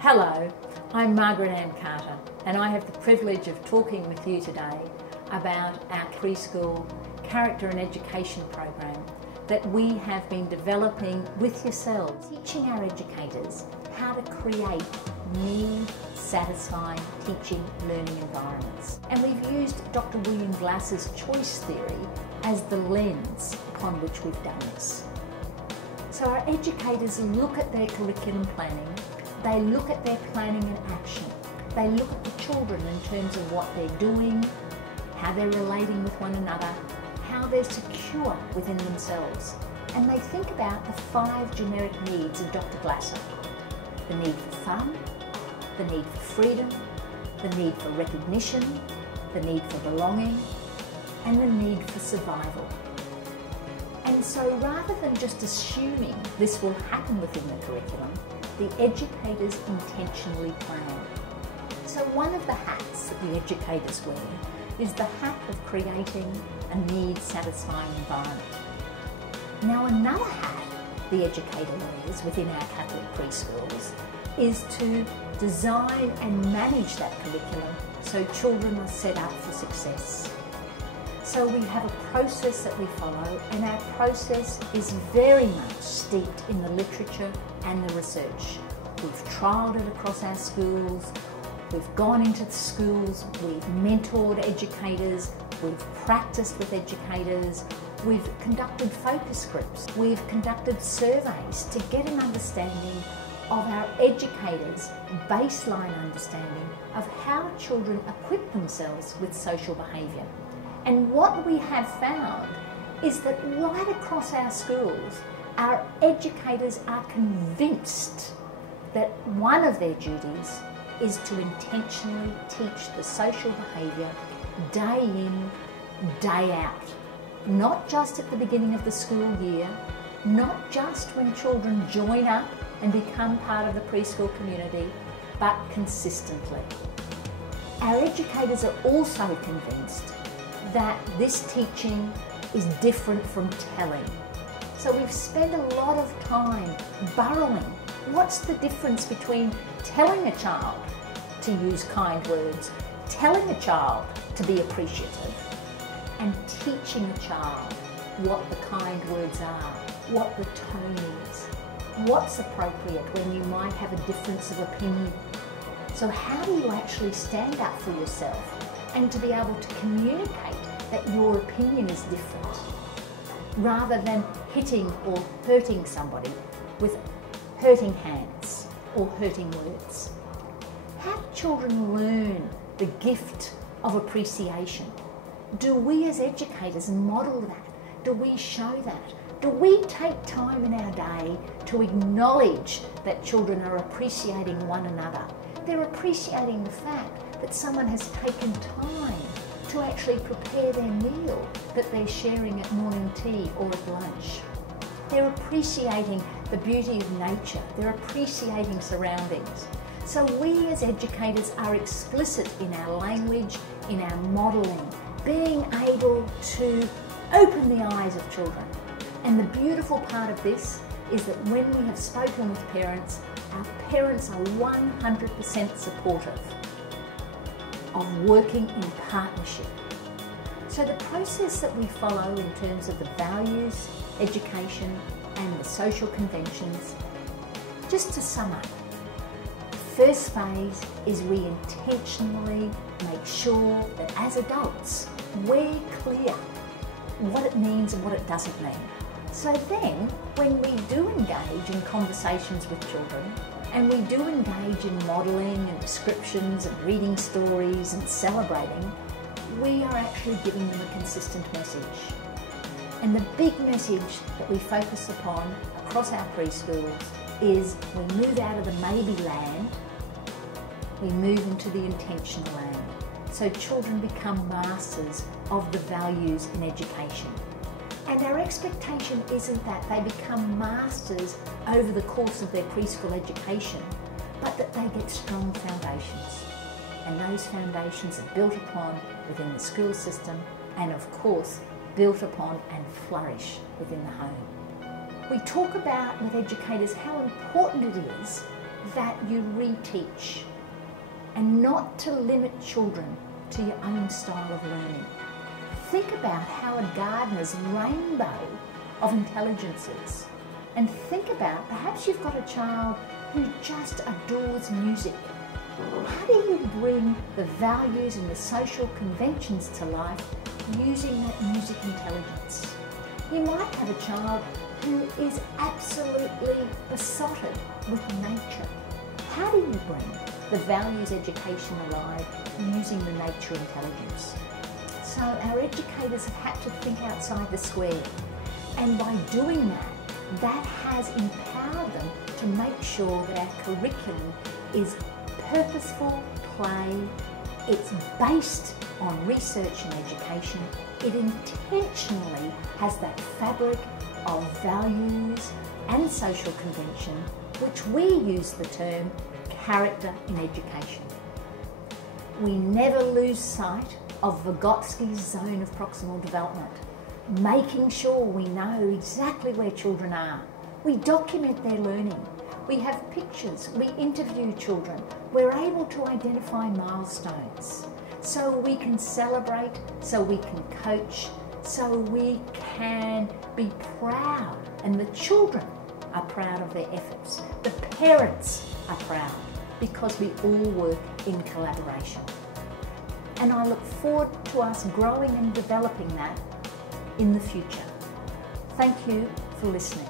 Hello, I'm Margaret Ann Carter and I have the privilege of talking with you today about our preschool character and education program that we have been developing with yourselves, teaching our educators how to create need-satisfying teaching learning environments. And we've used Dr. William Glass's choice theory as the lens upon which we've done this. So our educators look at their curriculum planning, they look at their planning and action, they look at the children in terms of what they're doing, how they're relating with one another, how they're secure within themselves. And they think about the 5 generic needs of Dr. Glasser: the need for fun, the need for freedom, the need for recognition, the need for belonging, and the need for survival. And so rather than just assuming this will happen within the curriculum, the educators intentionally plan. So one of the hats that the educators wear is the hat of creating a need-satisfying environment. Now another hat the educator wears within our Catholic preschools is to design and manage that curriculum so children are set up for success. So we have a process that we follow, and our process is very much steeped in the literature and the research. We've trialled it across our schools, we've gone into the schools, we've mentored educators, we've practiced with educators, we've conducted focus groups, we've conducted surveys to get an understanding of our educators' baseline understanding of how children equip themselves with social behaviour. And what we have found is that right across our schools, our educators are convinced that one of their duties is to intentionally teach the social behaviour day in, day out. Not just at the beginning of the school year, not just when children join up and become part of the preschool community, but consistently. Our educators are also convinced that this teaching is different from telling. So we've spent a lot of time burrowing. What's the difference between telling a child to use kind words, telling a child to be appreciative, and teaching a child what the kind words are, what the tone is, what's appropriate when you might have a difference of opinion. So how do you actually stand up for yourself and to be able to communicate that your opinion is different, rather than hitting or hurting somebody with hurting hands or hurting words? How do children learn the gift of appreciation? Do we as educators model that? Do we show that? Do we take time in our day to acknowledge that children are appreciating one another? They're appreciating the fact that someone has taken time to actually prepare their meal that they're sharing at morning tea or at lunch. They're appreciating the beauty of nature. They're appreciating surroundings. So we as educators are explicit in our language, in our modelling, being able to open the eyes of children. And the beautiful part of this is that when we have spoken with parents, our parents are 100% supportive of working in partnership. So the process that we follow in terms of the values, education, and the social conventions, just to sum up, the first phase is we intentionally make sure that as adults, we're clear what it means and what it doesn't mean. So then, when we do engage in conversations with children, and we do engage in modelling and descriptions and reading stories and celebrating, we are actually giving them a consistent message. And the big message that we focus upon across our preschools is we move out of the maybe land, we move into the intentional land. So children become masters of the values in education. And our expectation isn't that they become masters over the course of their preschool education, but that they get strong foundations. And those foundations are built upon within the school system and, of course, built upon and flourish within the home. We talk about with educators how important it is that you reteach, and not to limit children to your own style of learning. Think about Howard Gardner's rainbow of intelligences, and think about, perhaps you've got a child who just adores music. How do you bring the values and the social conventions to life using that music intelligence? You might have a child who is absolutely besotted with nature. How do you bring the values education alive using the nature intelligence? So our educators have had to think outside the square, and by doing that, that has empowered them to make sure that our curriculum is purposeful play, it's based on research and education, it intentionally has that fabric of values and social convention, which we use the term character in education. We never lose sight of Vygotsky's zone of proximal development, making sure we know exactly where children are. We document their learning. We have pictures, we interview children. We're able to identify milestones so we can celebrate, so we can coach, so we can be proud, and the children are proud of their efforts. The parents are proud because we all work in collaboration. And I look forward to us growing and developing that in the future. Thank you for listening.